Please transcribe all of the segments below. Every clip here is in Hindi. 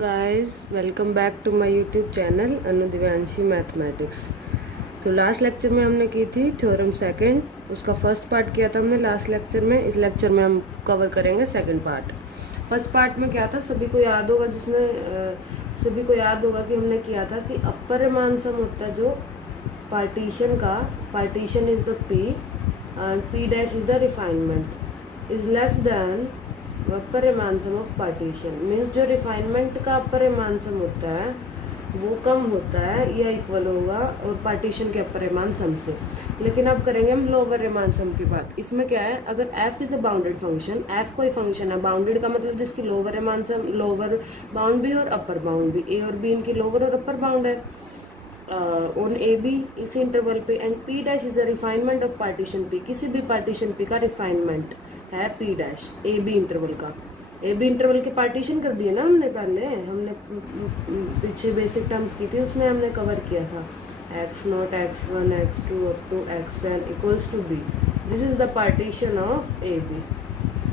Guys, welcome back to my YouTube channel Anu Divyanshi mathematics. तो लास्ट लेक्चर में हमने की थी थ्योरम सेकंड, उसका फर्स्ट पार्ट किया था हमने लास्ट लेक्चर में। इस लेक्चर में हम कवर करेंगे सेकंड पार्ट। फर्स्ट पार्ट में क्या था, सभी को याद होगा कि हमने किया था कि अपर मान सम होता है जो पार्टीशन का, partition is the p and P dash is the refinement is less than upper मान सम ऑफ पार्टीशन। मीन्स जो रिफाइनमेंट का अपर मान सम होता है वो कम होता है या इक्वल होगा और पार्टीशन के अपर मान सम से। लेकिन अब करेंगे हम लोअर मान सम की बात। इसमें क्या है, अगर f is a bounded function, f कोई फंक्शन है बाउंडेड का मतलब जिसकी लोअर मान सम, लोअर बाउंड भी और अपर बाउंड भी, a और b इनकी लोअर और अपर बाउंड है ऑन ए बी इस इंटरवल पे, and P dash is a refinement of partition p। किसी भी पार्टीशन p का रिफाइनमेंट है P dash A B interval का। ए बी इंटरवल के पार्टीशन कर दिए ना हमने, पहले हमने पीछे बेसिक टर्म्स की थी, उसमें हमने कवर किया था x0 x1 x2 up to xn equals to b। This is the partition of A B,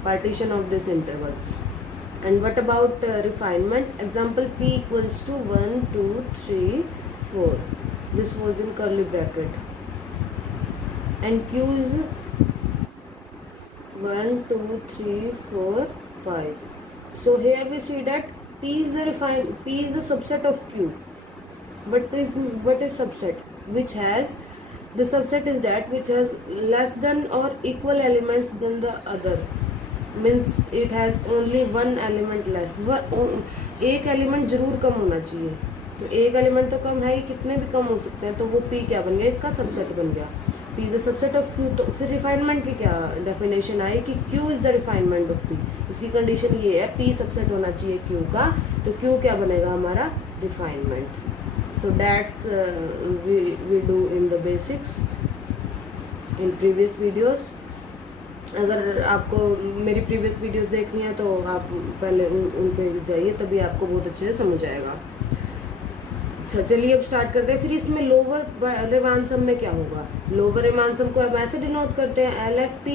partition of this interval. And what about refinement? Example p equals to 1 2 3 4, this was in curly bracket, and q is 1 2 3 4 5. So here we see that p is the subset of q. What is subset? Which has, the subset is that which has less than or equal elements than the other. Means it has only one element less. एक एलिमेंट जरूर कम होना चाहिए। तो एक एलिमेंट तो कम है ही, कितने भी कम हो सकते हैं। तो वो p क्या बन गया, इसका सबसेट बन गया। p is the subset of q। तो फिर रिफाइनमेंट की क्या डेफिनेशन आई कि q is the refinement of p। इसकी कंडीशन ये है p सबसेट होना चाहिए q का, तो q क्या बनेगा हमारा, refinement. So that's we do in the basics in previous videos. अगर आपको मेरी प्रीवियस वीडियोस देखनी है तो आप पहले उन पे जाइए, तभी आपको बहुत अच्छे से समझ आएगा। अच्छा चलिए अब स्टार्ट करते हैं। फिर इसमें लोअर मान सम में क्या होगा? लोअर मान सम को हम ऐसे डिनोट करते हैं LFP।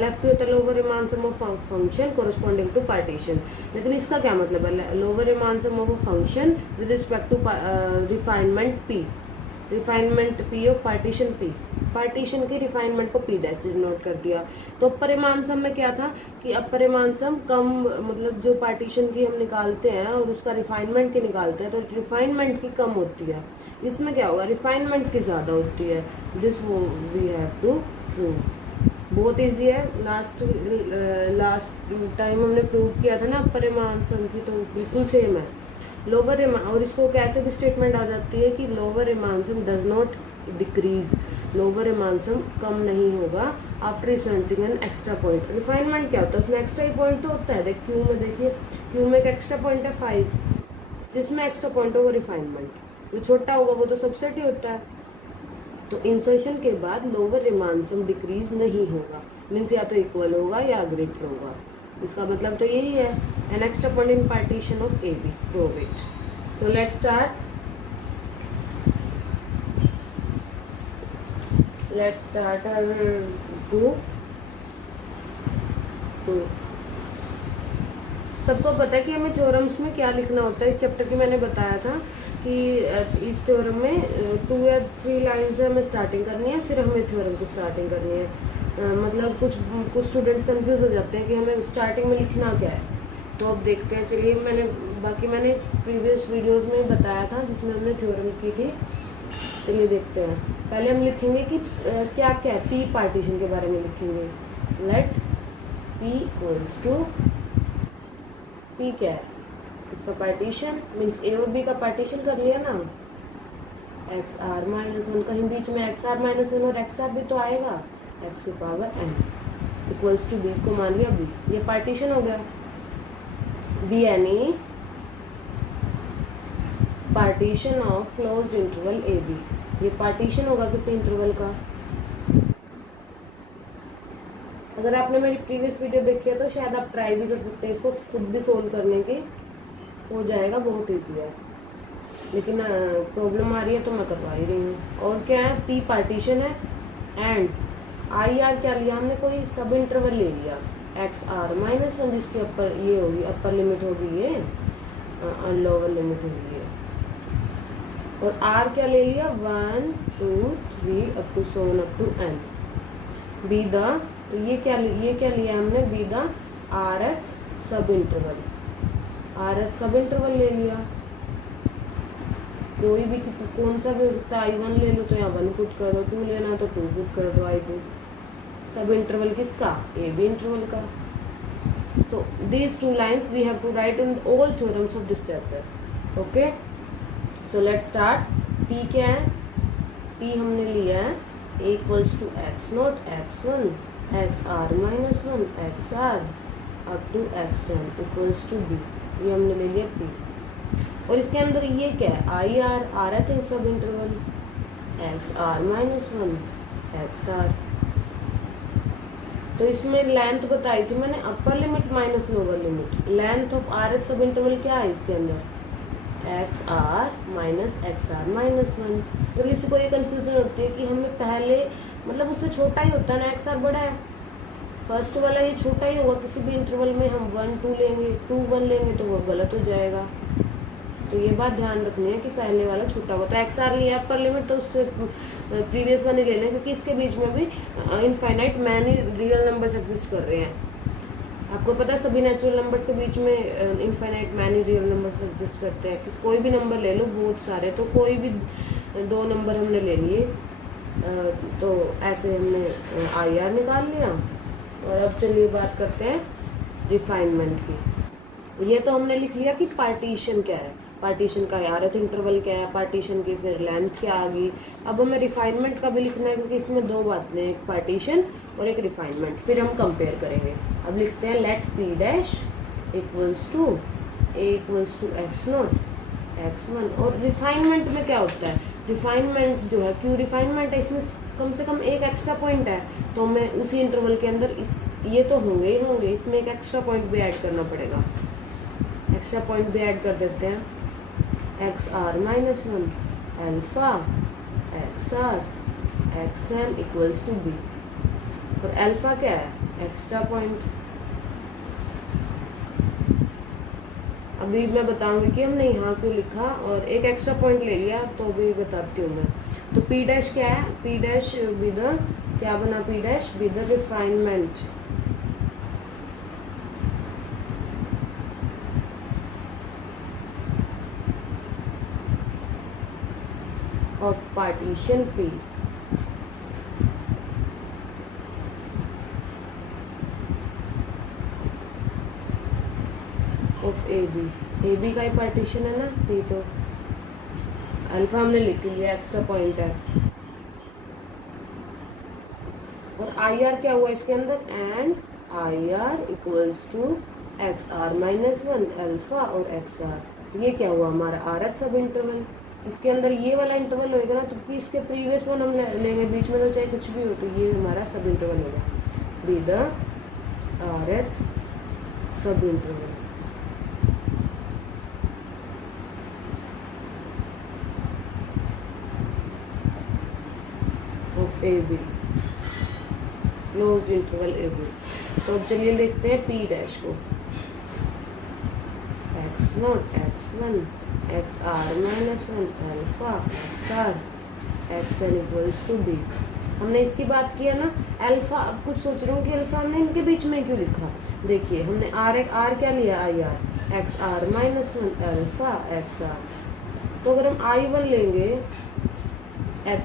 LFP होता है लोअर मान sum of function corresponding to partition. लेकिन इसका क्या मतलब है, लोअर मान sum of a function with respect to refinement P, refinement P of partition P, partition की रिफाइनमेंट को P डैश नोट कर दिया। तो अपर मान सम में क्या था कि अपर मान सम कम, मतलब जो पार्टीशन की हम निकालते हैं और उसका रिफाइनमेंट की निकालते हैं, तो रिफाइनमेंट की कम होती है। इसमें क्या होगा, रिफाइनमेंट की ज़्यादा होती है। दिस वो वी हैव टू प्रूव। बहुत ईजी है। लास्ट टाइम हमने प्रूव किया था ना अपर मान सम की, तो बिल्कुल सेम है। लोअर और इसको कैसे भी स्टेटमेंट आ जाती है कि लोअर मान सम डज नॉट डिक्रीज, लोअर मान सम कम नहीं होगा after inserting N extra point. Refinement क्या होता है, उसमें एक्स्ट्रा पॉइंट तो होता है। क्यू में देखिए, क्यू में एक एक्स्ट्रा पॉइंट है 5, जिसमें एक्स्ट्रा पॉइंट होगा रिफाइनमेंट। जो छोटा होगा वो तो सबसेट ही होता है। तो इंसर्शन के बाद लोअर मान सम डिक्रीज नहीं होगा, मीन्स या तो इक्वल होगा या ग्रेटर होगा। इसका मतलब तो यही है, an extra point in partition of A B, prove it. So let's start. Let's start our proof. सबको पता है कि हमें थ्योरम्स में क्या लिखना होता है। इस चैप्टर की मैंने बताया था कि इस थ्योरम में 2 या 3 लाइन से हमें स्टार्टिंग करनी है, फिर हमें थ्योरम की स्टार्टिंग करनी है। मतलब कुछ स्टूडेंट्स कंफ्यूज हो जाते हैं कि हमें स्टार्टिंग में लिखना क्या है। तो अब देखते हैं। चलिए मैंने प्रीवियस वीडियोस में बताया था जिसमें हमने थ्योरम की थी। चलिए देखते हैं। पहले हम लिखेंगे कि क्या क्या है, पी पार्टीशन के बारे में लिखेंगे। Let P equals to, P क्या है, इसका पार्टीशन मीन्स ए और बी का पार्टीशन कर लिया ना, एक्स आर माइनस 1, कहीं बीच में एक्स आर माइनस 1 और एक्स आर भी तो आएगा, एक्स की power n equals to B, इसको मान लिया बी, ये पार्टीशन हो गया। बी यानी partition of closed interval A B, ये पार्टीशन होगा किसी इंटरवल का। अगर आपने मेरी प्रीवियस वीडियो देखी है तो शायद आप ट्राई भी कर सकते हैं, इसको खुद भी सोल्व करने की हो जाएगा, बहुत ईजी है। लेकिन प्रॉब्लम आ रही है तो मैं करवा ही रही हूँ। और क्या है, पी पार्टीशन है एंड आई आर क्या लिया हमने, कोई सब इंटरवल ले लिया, एक्स आर माइनस 1, जिसके ऊपर ये होगी अपर लिमिट होगी ये लोअर लिमिट ले लिया, और आर क्या ले लिया 1 2 3 up to so up to N. Be the, तो ये क्या लिया हमने, be the rth sub interval, rth sub interval ले लिया। कोई भी कौन सा भी हो सकता है, I1 ले लो तो यहाँ 1 पुट कर दो, 2 लेना तो 2 पुट कर दो, I2 सब इंटरवल किसका, ए बी इंटरवल का। So these two lines we have to write in all theorems of this chapter. Okay, so let's start. P क्या है, पी हमने लिया है a equals to x not x1 xr minus 1 xr up to xn equals to b, ये हमने ले लिया पी। और इसके अंदर ये क्या है, आई आर आ रहा था sub interval, X R minus 1 X R. तो इसमें लेंथ बताई थी मैंने, upper limit minus lower limit. Length of R H sub interval क्या है इसके अंदर, X R minus X R minus 1। तो किसी को ये कंफ्यूजन होती है कि हमें पहले मतलब उससे छोटा ही होता है ना, एक्स आर बड़ा है, फर्स्ट वाला ये छोटा ही होगा। किसी भी इंटरवल में हम 1 2 लेंगे, 2 1 लेंगे तो वो गलत हो जाएगा। तो ये बात ध्यान रखनी है कि पहले वाला छोटा होगा। तो एक्स आर लिया अपर लिमिट, तो उससे प्रीवियस वन ही लेना है, क्योंकि इसके बीच में भी infinite many real numbers exist कर रहे हैं। आपको पता है सभी नेचुरल नंबर्स के बीच में infinite many real numbers exist करते हैं। किस कोई भी नंबर ले लो, बहुत सारे, तो कोई भी 2 नंबर हमने ले लिए, तो ऐसे हमने आई आर निकाल लिया। और अब चलिए बात करते हैं रिफाइनमेंट की। ये तो हमने लिख लिया कि पार्टीशन क्या है, पार्टीशन का आरथ इंटरवल क्या है, पार्टीशन की फिर लेंथ क्या आ गई। अब हमें रिफाइनमेंट का भी लिखना है, क्योंकि इसमें 2 बातें हैं, एक पार्टीशन और एक रिफाइनमेंट। फिर हम कंपेयर करेंगे। अब लिखते हैं let P dash equals to A equals to x not x1। और रिफाइनमेंट में क्या होता है, रिफाइनमेंट जो है, क्यों रिफाइनमेंट है, इसमें कम से कम एक एक्स्ट्रा पॉइंट है, तो हमें उसी इंटरवल के अंदर ये तो होंगे ही होंगे, इसमें एक एक्स्ट्रा पॉइंट भी ऐड करना पड़ेगा। एक्स्ट्रा पॉइंट भी ऐड कर देते हैं, X R minus 1 alpha X R X N equals to B. और अल्फा क्या है, एक्स्ट्रा पॉइंट। अभी मैं बताऊंगी कि हमने यहाँ क्यों लिखा, और एक एक्स्ट्रा पॉइंट ले लिया तो भी बताती हूँ मैं। तो पी डैश क्या है, पी डैश बी द, क्या बना, P dash be the refinement of partition P of AB। AB का ही पार्टीशन है ना P, तो अल्फा हमने लिख लिया, एक्स्ट्रा पॉइंट है। और आई आर क्या हुआ इसके अंदर, and I R equals to X R minus 1 alpha और एक्स आर। ये क्या हुआ हमारा आर एच सब इंटरवल। इसके अंदर ये वाला इंटरवल होएगा ना, तो इसके प्रीवियस वन हम लेंगे बीच में, तो चाहे कुछ भी हो, तो ये हमारा सब इंटरवल होगा, be the R H sub interval of A B, closed interval A B. तो अब चलिए देखते हैं पी डैश को, X naught X 1 X R minus 1 alpha X R X N equals to B. हमने इसकी बात की है ना, अल्फा। अब कुछ सोच रहे हो कि अल्फा हमने इनके बीच में क्यों लिखा, देखिए हमने आर क्या लिया, I R X R minus 1 alpha X R. तो अगर हम आई 1 लेंगे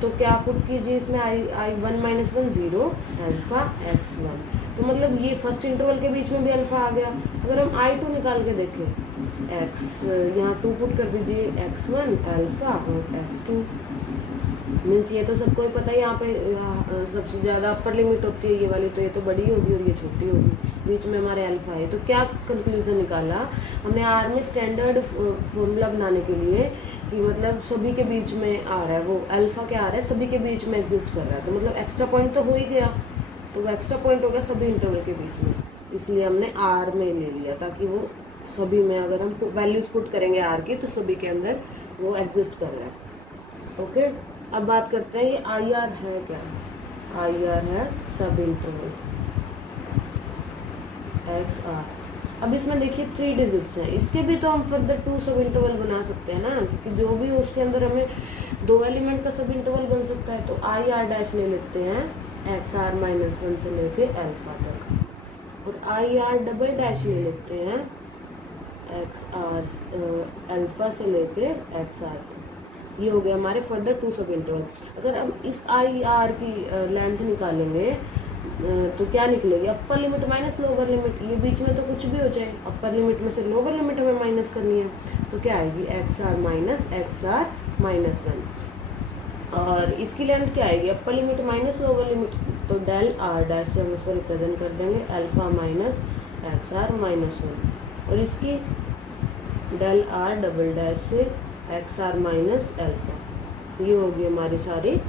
तो क्या पुट कीजिए इसमें, आई 1 माइनस 1 0 अल्फा एक्स 1। तो मतलब ये फर्स्ट इंटरवल के बीच में भी अल्फा आ गया। अगर हम आई 2 निकाल के देखें, एक्स यहाँ 2 पुट कर दीजिए, एक्स 1 अल्फा और एक्स 2। मीन्स ये तो सबको ही पता है, यहाँ पे सबसे ज़्यादा अपर लिमिट होती है ये वाली, तो ये तो बड़ी होगी और ये छोटी होगी, बीच में हमारे अल्फा है। तो क्या कंक्लूजन निकाला हमने आर में, स्टैंडर्ड फॉर्मूला बनाने के लिए, कि मतलब सभी के बीच में आ रहा है, वो अल्फा क्या आ रहा है, सभी के बीच में एग्जिस्ट कर रहा है, तो मतलब एक्स्ट्रा पॉइंट तो हो ही गया, तो वो एक्स्ट्रा पॉइंट होगा सभी इंटरवल के बीच में, इसलिए हमने आर में ले लिया, ताकि वो सभी में अगर हम वैल्यूज पुट करेंगे आर की, तो सभी के अंदर वो एग्जिस्ट कर रहा है। ओके, अब बात करते हैं ये आई आर है क्या, आई आर है सब इंटरवल एक्स आर। अब इसमें देखिए 3 डिजिट्स हैं, इसके भी तो हम फर्दर 2 सब इंटरवल बना सकते हैं ना, क्योंकि जो भी हो उसके अंदर हमें 2 एलिमेंट का सब इंटरवल बन सकता है। तो आई आर डैश ले लेते हैं एक्स आर माइनस 1 से लेके अल्फा तक, और आई आर डबल डैश ले लेते हैं एक्स आर अल्फा से लेके एक्स आर तक। ये हो गया हमारे फर्दर 2 सब इंटरवल। अगर हम इस आई आर की लेंथ निकालेंगे तो क्या निकलेगी, अपर लिमिट माइनस लोअर लिमिट, ये बीच में तो कुछ भी हो जाए, अपर लिमिट में से लोअर लिमिट हमें माइनस करनी है, तो क्या आएगी एक्स आर माइनस 1, और इसकी लेंथ क्या आएगी, upper limit minus lower limit, तो डेल आर डैश से हम इसको रिप्रेजेंट कर देंगे alpha minus X R minus 1, और इसकी डेल आर डबल डैश से एक्स आर माइनस अल्फा। ये होगी हमारी सारी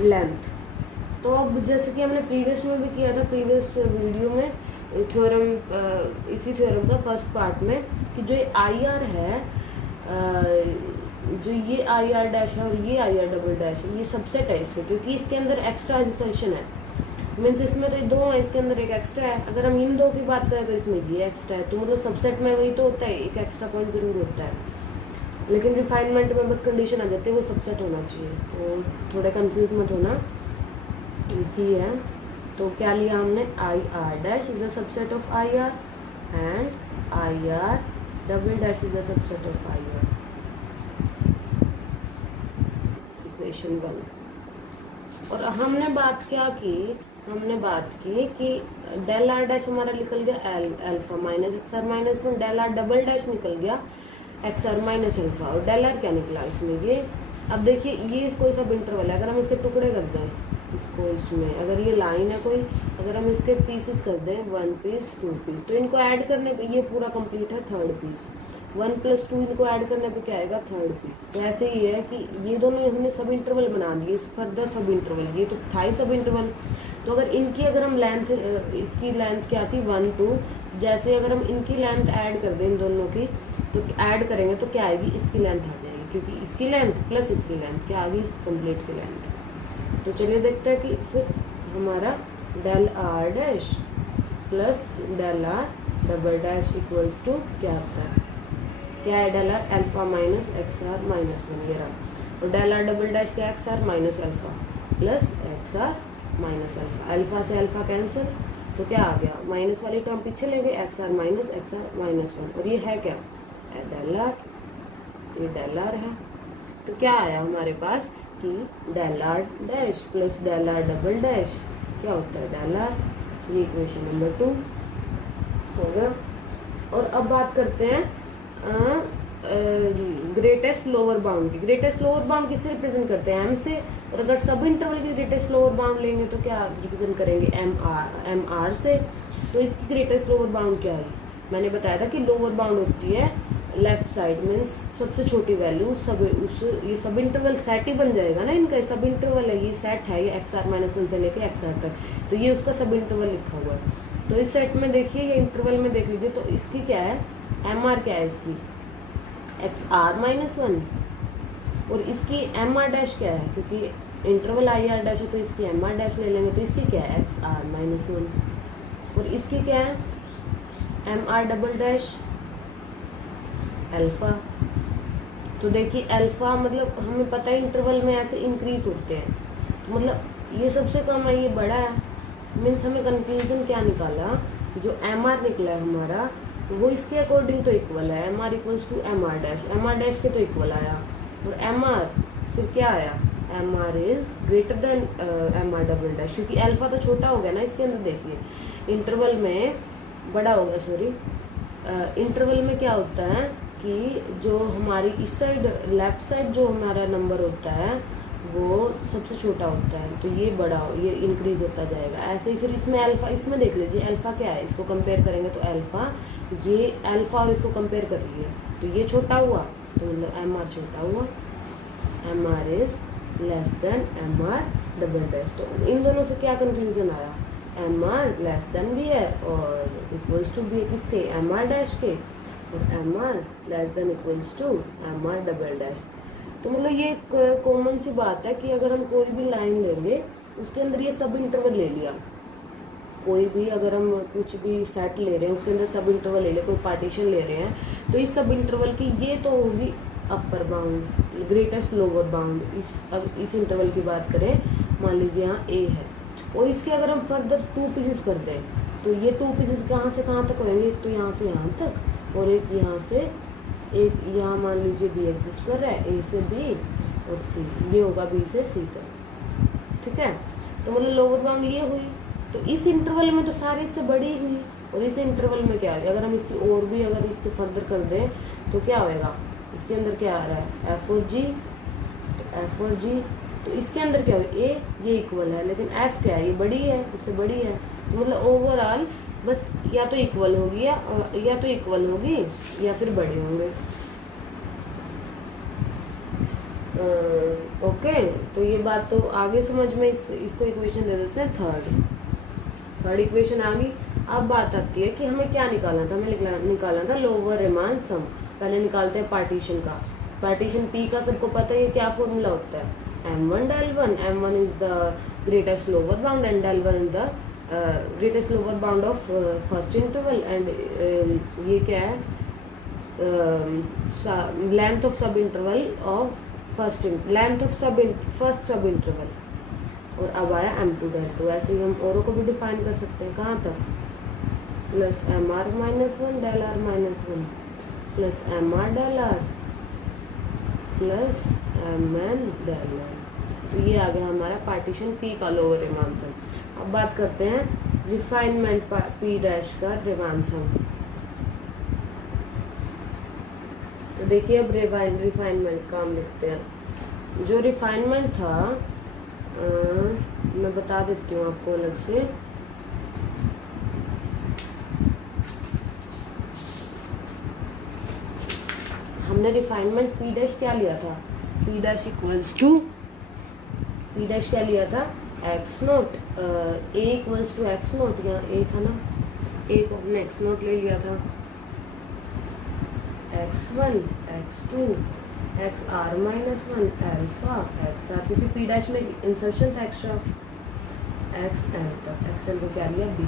लेंथ। तो अब जैसे कि हमने प्रीवियस में भी किया था, प्रीवियस वीडियो में थ्योरम, इसी थ्योरम का फर्स्ट पार्ट में, कि जो आई आर है, जो ये आई आर डैश है और ये आई आर डबल डैश है, ये सबसेट है इसमें, क्योंकि इसके अंदर एक्स्ट्रा इंसर्शन है। मीन्स इसमें तो 2 है, इसके अंदर एक एक्स्ट्रा है। अगर हम इन 2 की बात करें तो इसमें ये एक्स्ट्रा है, तो मतलब सबसेट में वही तो होता है, एक एक्स्ट्रा पॉइंट जरूर होता है, लेकिन रिफाइनमेंट में बस कंडीशन आ जाती है वो सबसेट होना चाहिए। तो थोड़ा कंफ्यूज मत होना, इजी है। तो क्या लिया हमने, I R dash is the subset of I R and I R double dash is the subset of I R, equation 1। और हमने बात क्या की, हमने बात की कि डेल आर डैश हमारा निकल गया alpha minus X R minus 1, del R double dash निकल गया एक्स आर माइनस अल्फा, और डेल आर क्या निकला इसमें ये। अब देखिए ये कोई सब इंटरवल है, अगर हम इसके टुकड़े कर दें इसको, इसमें अगर ये लाइन है कोई, अगर हम इसके पीसेस कर दें 1 पीस 2 पीस, तो इनको ऐड करने पे ये पूरा कंप्लीट है 3rd पीस, 1 + 2 इनको ऐड करने पे क्या आएगा 3rd पीस। तो ऐसे ही है कि ये दोनों हमने सब इंटरवल बना दिए, फर्दर सब इंटरवल, ये तो था ही सब इंटरवल। तो अगर इनकी अगर हम लेंथ, इसकी लेंथ क्या थी 1 2, जैसे अगर हम इनकी लेंथ ऐड कर दें इन दोनों की, तो ऐड करेंगे तो क्या आएगी, इसकी लेंथ आ जाएगी, क्योंकि इसकी लेंथ प्लस इसकी लेंथ क्या आ गई, इस कंप्लीट की लेंथ। तो चलिए देखते हैं कि फिर हमारा del R dash plus del R double dash equals to क्या आता है, क्या है del R alpha minus X R minus 1, ये रहा, और डेल आर डबल डैश क्या X R minus alpha plus X R minus alpha, alpha से अल्फा कैंसिल, तो क्या आ गया, माइनस वाली टर्म पीछे ले गए, एक्स आर माइनस 1, और ये है क्या डेल आर, ये डेल आर है। तो क्या आया हमारे पास कि del R dash plus del R double dash क्या होता है डेल आर, ये इक्वेशन नंबर 2 हो गया। और अब बात करते हैं ग्रेटेस्ट लोअर बाउंड की। ग्रेटेस्ट लोअर बाउंड किससे रिप्रेजेंट करते हैं, एम से, और अगर सब इंटरवल की ग्रेटेस्ट लोअर बाउंड लेंगे तो क्या रिप्रेजेंट करेंगे, एम आर से। तो इसकी ग्रेटेस्ट लोअर बाउंड क्या है, मैंने बताया था कि लोअर बाउंड होती है लेफ्ट साइड, मीन्स सबसे छोटी वैल्यू, ये सब इंटरवल सेट ही बन जाएगा ना इनका, सब इंटरवल है, ये सेट है, ये एक्स आर माइनस 1 से लेके एक्स आर तक, तो ये उसका सब इंटरवल लिखा हुआ है। तो इस सेट में देखिए, ये इंटरवल में देख लीजिए, तो इसकी क्या है, एम आर क्या है इसकी एक्स आर माइनस 1, और इसकी एम आर डैश क्या है, क्योंकि इंटरवल आई आर डैश है तो इसकी एम आर डैश ले लेंगे, तो इसकी क्या है एक्स आर माइनस 1, और इसकी क्या है M R double dash alpha. तो देखिए अल्फा मतलब हमें पता है इंटरवल में ऐसे इंक्रीज होते हैं, तो मतलब ये सबसे कम है, ये बड़ा है, मीन्स हमें कंक्लूजन क्या निकाला, जो एम आर निकला है हमारा वो इसके अकॉर्डिंग तो इक्वल है, M R equals to M R dash के तो इक्वल आया, और एम आर फिर क्या आया, M R is greater than M R double dash, क्योंकि अल्फा तो छोटा हो गया ना इसके अंदर, देखिए इंटरवल में बड़ा हो गया, सॉरी इंटरवल में क्या होता है कि जो हमारी इस साइड लेफ्ट साइड जो हमारा नंबर होता है वो सबसे छोटा होता है, तो ये बड़ा ये इंक्रीज होता जाएगा। ऐसे ही फिर इसमें अल्फा, इसमें देख लीजिए अल्फा क्या है, इसको कंपेयर करेंगे तो अल्फा, ये अल्फा और इसको कंपेयर कर लिए तो ये छोटा हुआ, तो मतलब एम आर छोटा हुआ, M R is less than M R double dash. तो इन दोनों से क्या कंक्लूजन आया, एम आर लेस देन भी है और इक्वल्स टू भी है किसके, एम आर डैश के, और M R less than equals to M R double dash. तो मतलब ये एक कॉमन सी बात है कि अगर हम कोई भी लाइन लेंगे उसके अंदर ये सब इंटरवल ले लिया, कोई भी अगर हम कुछ भी सेट ले रहे हैं उसके अंदर सब इंटरवल ले लें, कोई पार्टीशन ले रहे हैं, तो इस सब इंटरवल की ये तो होगी upper bound, greatest lower bound. अब इस इंटरवल की बात करें, मान लीजिए यहाँ ए है और इसके अगर हम फर्दर 2 पीसेस कर दें तो ये 2 पीसेस कहाँ से कहाँ तक होंगे, एक तो यहाँ से यहाँ तक और एक यहाँ से, एक यहाँ मान लीजिए बी एग्जिस्ट कर रहा है, ए से बी और सी, ये होगा बी से सी तक, ठीक है। तो मतलब लोअर बाउंड ये हुई। तो इस इंटरवल में तो सारे इससे बड़ी हुई और इस इंटरवल में क्या है, अगर हम इसकी और भी अगर इसके फर्दर कर दें तो क्या होएगा, इसके अंदर क्या आ रहा है एफ और जी, तो एफ और जी, तो इसके अंदर क्या होगा ए, ये इक्वल है, लेकिन एफ क्या है, ये बड़ी है, इससे बड़ी है, तो मतलब ओवरऑल बस या तो इक्वल होगी या तो इक्वल होगी या फिर बड़े होंगे। ओके, तो ये बात तो आगे समझ में, इसको इक्वेशन दे देते हैं थर्ड इक्वेशन आ गई। अब बात आती है कि हमें क्या निकालना था, हमें निकालना था लोअर रिमान सम। पहले निकालते हैं पार्टीशन का। पार्टीशन पी का सबको पता है ये क्या फॉर्मूला होता है, m1 del1, m1 is the greatest lower bound and del1 is the greatest lower bound of first interval, and ये क्या है, लेंथ ऑफ सब इंटरवल ऑफ फर्स्ट सब इंटरवल। और अब आया m2 del2, ऐसे ही हम औरों को भी डिफाइन कर सकते हैं, कहाँ तक, plus mr minus 1 del r minus 1 plus mr del r plus mn del r। तो ये आ गया हमारा पार्टीशन p का लोअर रिमान सम। अब बात करते हैं रिफाइनमेंट p डैश का रिमान सम। तो देखिए अब रिफाइनमेंट का हम लिखते हैं। जो रिफाइनमेंट था मैं बता देती हूँ आपको अलग से। हमने रिफाइनमेंट पी डैश क्या लिया था, P dash equals to, P dash क्या लिया था, X naught, A equals to X naught, यहाँ ए था ना, ए को हमने एक्स नोट ले लिया था, x1 x2 X R minus 1 alpha X R, क्योंकि पी डैश में इंसर्शन था एक्स्ट्रा, एक्स एल तक, एक्स एल को क्या लिया बी।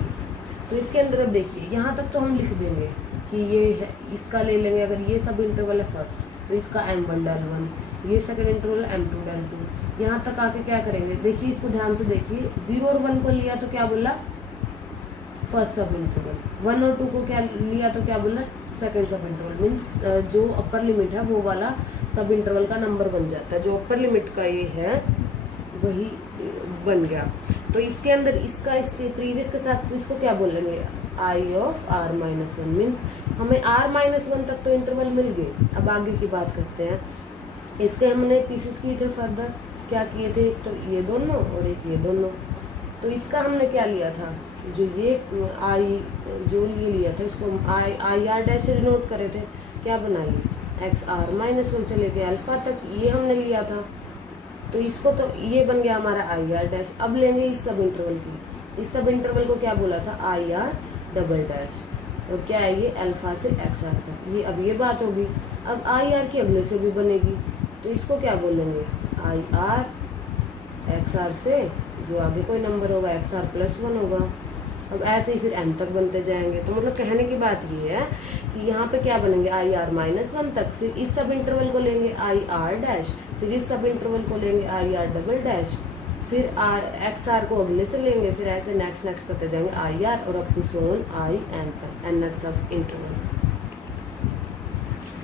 तो इसके अंदर अब देखिए यहाँ तक तो हम लिख देंगे कि ये है, इसका ले लेंगे, अगर ये सब इंटरवल है फर्स्ट तो इसका m1 del1, ये सेकंड इंटरवल m2 del2। यहाँ तक आके क्या करेंगे, देखिए इसको ध्यान से देखिए, 0 और 1 को लिया तो क्या बोला फर्स्ट सब इंटरवल, 1 और 2 को क्या लिया तो क्या बोला सेकंड सब इंटरवल। मीन्स जो अपर लिमिट है वो वाला सब इंटरवल का नंबर बन जाता है, जो अपर लिमिट का ये है वही बन गया। तो इसके अंदर इसका इसके प्रीवियस के साथ इसको क्या बोलेंगे, आई ऑफ आर माइनस 1। मीन्स हमें आर माइनस 1 तक तो इंटरवल मिल गए। अब आगे की बात करते हैं। इसके हमने पीसेस किए थे फर्दर, क्या किए थे, एक तो ये दोनों और एक ये दोनों। तो इसका हमने क्या लिया था, जो ये आई जो ये लिया था इसको आई आर डैश से डिनोट करे थे, क्या बनाई एक्स आर माइनस 1 से लेके अल्फा तक, ये हमने लिया था। तो इसको तो ये बन गया हमारा आई आर डैश। अब लेंगे इस सब इंटरवल की, इस सब इंटरवल को क्या बोला था आई आर डबल डैश, और क्या है ये अल्फा से एक्स आर तक। ये अब ये बात होगी। अब आई आर की अगले से भी बनेगी, तो इसको क्या बोलेंगे आई आर एक्स आर से जो आगे कोई नंबर होगा एक्स आर प्लस 1 होगा। अब ऐसे ही फिर n तक बनते जाएंगे। तो मतलब कहने की बात ये है कि यहाँ पे क्या बनेंगे आई आर माइनस 1 तक, फिर इस सब इंटरवल को लेंगे आई आर डैश, फिर इस सब इंटरवल को लेंगे आई आर डबल डैश, फिर एक्स आर को अगले से लेंगे, फिर ऐसे नेक्स्ट करते जाएंगे आई आर और up to so on I N तक, एन सब इंटरवल।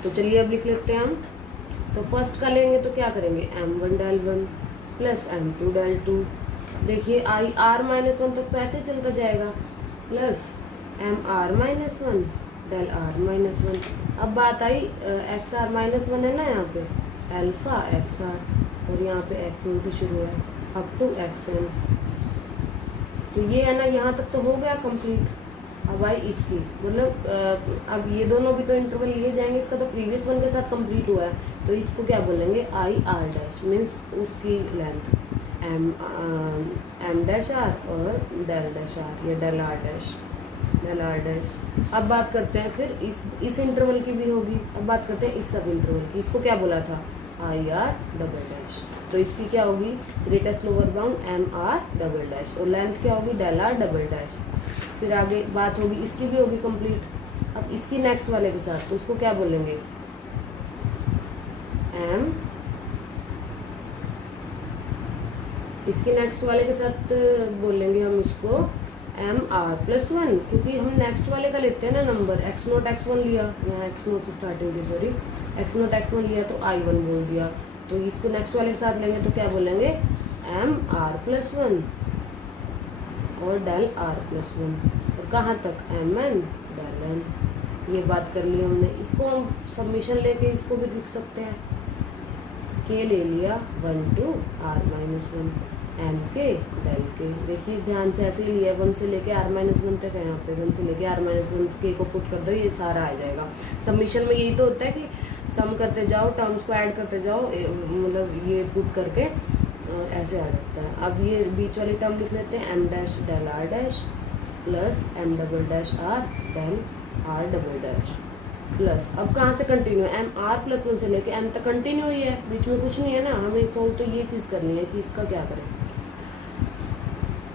तो चलिए अब लिख लेते हैं हम। तो फर्स्ट का लेंगे तो क्या करेंगे m1 del1 plus m2 del2। देखिए आई आर माइनस 1 तक तो ऐसे चलता जाएगा, plus M R minus 1 del R minus 1। अब बात आई एक्स आर माइनस 1 है ना, यहाँ पे अल्फा एक्स आर और यहाँ पे एक्स एन से शुरू है अप टू एक्स एन। तो ये है ना, यहाँ तक तो हो गया कंप्लीट। अब आई इसकी मतलब अब ये दोनों भी तो इंटरवल लिए जाएंगे, इसका तो प्रीवियस वन के साथ कंप्लीट हुआ है, तो इसको क्या बोलेंगे आई आर डैश, मीन्स उसकी लेंथ एम डैश आर और डेल डैश आर या डेल आर डैश। अब बात करते हैं फिर इस इंटरवल की भी होगी। अब बात करते हैं इस सब इंटरवल की। इसको क्या बोला था आई आर डबल डैश। तो इसकी क्या होगी, greatest lower bound M R double dash, और लेंथ क्या होगी, डेल आर डबल डैश। फिर आगे बात होगी, इसकी भी होगी कंप्लीट। अब इसकी नेक्स्ट वाले के साथ तो उसको क्या बोलेंगे, एम, इसके नेक्स्ट वाले के साथ बोलेंगे हम इसको एम आर प्लस वन, क्योंकि हम नेक्स्ट वाले का लेते हैं ना number, x naught x one लिया, यहाँ एक्स नोट से स्टार्टिंग थी sorry, x naught x one लिया तो आई वन बोल दिया, तो इसको नेक्स्ट वाले के साथ लेंगे तो क्या बोलेंगे, एम आर प्लस वन और डेल आर प्लस वन, और कहाँ तक, एम एन डेल एन। ये बात कर ली हमने। इसको हम सबमिशन लेके इसको भी लिख सकते हैं, के ले लिया 1 to r minus one, M के डेल के। देखिए ध्यान से ऐसे ही लिया, 1 से लेके r माइनस वन तक है, यहाँ पे 1 से लेके r माइनस वन के को पुट कर दो, ये सारा आ जाएगा। सबमिशन में यही तो होता है कि सम करते जाओ, टर्म्स को ऐड करते जाओ, मतलब ये पुट करके और ऐसे आ जाता है। अब ये बीच वाली टर्म लिख लेते हैं, M dash del R dash plus M double dash R del R double dash plus, अब कहाँ से continue, M R plus one से लेके एम तक कंटिन्यू ही है, बीच में कुछ नहीं है ना, हमें सोल्व तो ये चीज़ करनी है कि इसका क्या करें।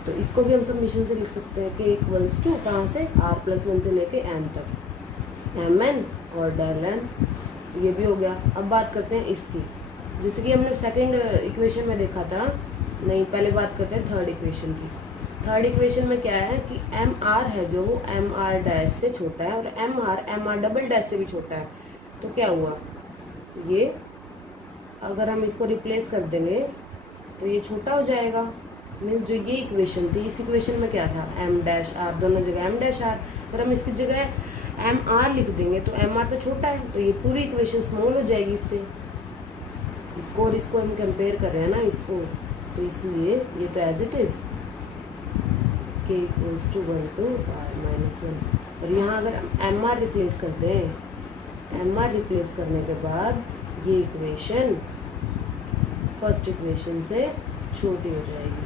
तो इसको भी हम सबमिशन से लिख सकते हैं कि इक्वल्स टू कहाँ से, आर प्लस वन से लेके एम तक, एम एन और डेल एन, ये भी हो गया। अब बात करते हैं इसकी, जैसे कि हमने सेकंड इक्वेशन में देखा था, नहीं पहले बात करते हैं थर्ड इक्वेशन की। थर्ड इक्वेशन में क्या है कि एम आर है जो वो एम आर डैश से छोटा है, और एम आर डबल डैश से भी छोटा है। तो क्या हुआ, ये अगर हम इसको रिप्लेस कर देंगे तो ये छोटा हो जाएगा। मीन्स जो ये इक्वेशन थी, इस इक्वेशन में क्या था, एम डैश आर, दोनों जगह एम डैश आर, अगर हम इसकी जगह एम आर लिख देंगे तो एम आर तो छोटा है, तो ये पूरी इक्वेशन स्मॉल हो जाएगी इससे। इसको और इसको हम कंपेयर कर रहे हैं ना इसको, तो इसलिए ये तो as it is K equals to 1 to r minus one. और यहाँ अगर एम आर रिप्लेस करते हैं, एम आर रिप्लेस करने के बाद ये इक्वेशन फर्स्ट इक्वेशन से छोटी हो जाएगी,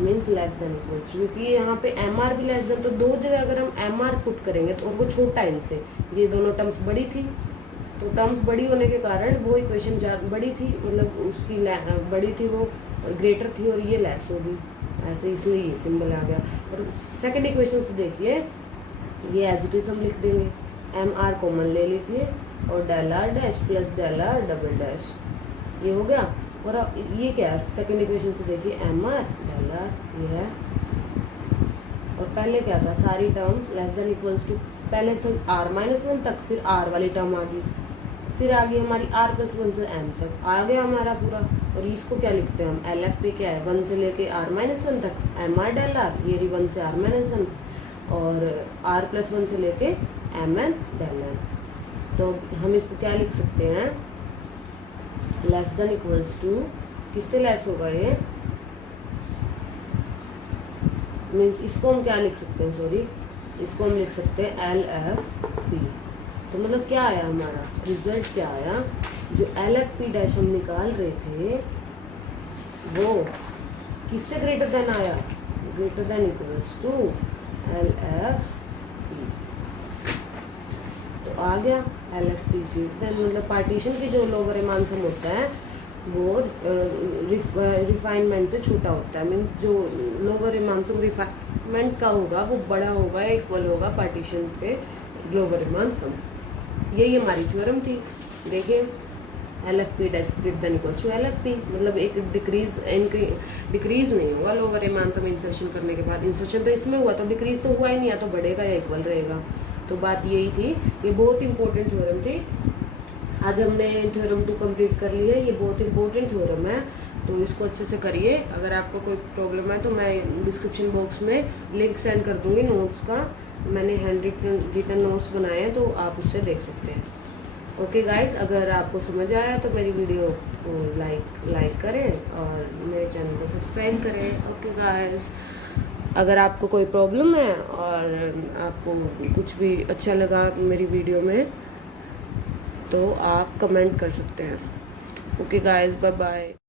means less than equals to, क्योंकि यहाँ पे एम आर भी लेस देन, तो दो जगह अगर हम एम आर पुट करेंगे तो वो छोटा है इनसे, ये दोनों टर्म्स बड़ी थी, तो टर्म्स बड़ी होने के कारण वो इक्वेशन बड़ी थी, मतलब उसकी बड़ी थी, वो ग्रेटर थी, और ये लेस होगी ऐसे, इसलिए ये सिंबल आ गया। और सेकंड इक्वेशन से देखिए, ये एज इट इज हम लिख देंगे, एम आर कॉमन ले लीजिए और del R dash plus del R double dash, ये हो गया। और ये क्या है, सेकंड इक्वेशन से देखिए, एम आर डेल आर ये है, और पहले क्या था, सारी terms less than equals to, पहले तो आर माइनस वन तक, फिर आर वाली टर्म आ गई, फिर आ गई हमारी आर प्लस वन से एम तक, आ गया हमारा पूरा। और इसको क्या लिखते हैं हम, एल एफ पे क्या है, 1 से लेके आर माइनस वन तक, एम आर डेल आर, ये रही 1 से आर माइनस वन, और आर प्लस वन से लेके एम एन डेल एन। तो हम इसको क्या लिख सकते हैं, लेस देन इक्वल्स टू, किससे लेस होगा ये, मीन्स इसको हम क्या लिख सकते हैं, सॉरी इसको हम लिख सकते हैं एल एफ पी। तो मतलब क्या आया हमारा रिजल्ट, क्या आया, जो एल एफ पी डैश हम निकाल रहे थे वो किससे ग्रेटर देन आया, greater than equals to L F P. तो आ गया L F P greater than, मतलब पार्टीशन की जो लोअर रीमान सम होता है वो रिफाइनमेंट से छोटा होता है, मीन्स जो लोअर रीमान सम रिफाइनमेंट का होगा वो बड़ा होगा, इक्वल होगा पार्टीशन पे लोअर रीमान सम। यही हमारी थ्योरम थी। देखिए L F P dash greater than equals to L F P, मतलब एक डिक्रीज नहीं होगा लोअर रीमान सम इंसर्शन करने के बाद, इंसर्शन तो इसमें हुआ तो डिक्रीज तो हुआ ही नहीं, या तो बढ़ेगा या इक्वल रहेगा। तो बात यही थी, ये बहुत इंपॉर्टेंट थ्योरम थी। आज हमने थ्योरम 2 कंप्लीट कर ली है, ये बहुत इंपॉर्टेंट थ्योरम है, तो इसको अच्छे से करिए। अगर आपको कोई प्रॉब्लम है तो मैं डिस्क्रिप्शन बॉक्स में लिंक सेंड कर दूंगी नोट्स का, मैंने हैंड रिटन नोट्स बनाए हैं तो आप उससे देख सकते हैं। ओके गाइस, अगर आपको समझ आया तो मेरी वीडियो को लाइक करें और मेरे चैनल को सब्सक्राइब करें। ओके गाइस, अगर आपको कोई प्रॉब्लम है और आपको कुछ भी अच्छा लगा मेरी वीडियो में तो आप कमेंट कर सकते हैं। Okay guys, bye bye.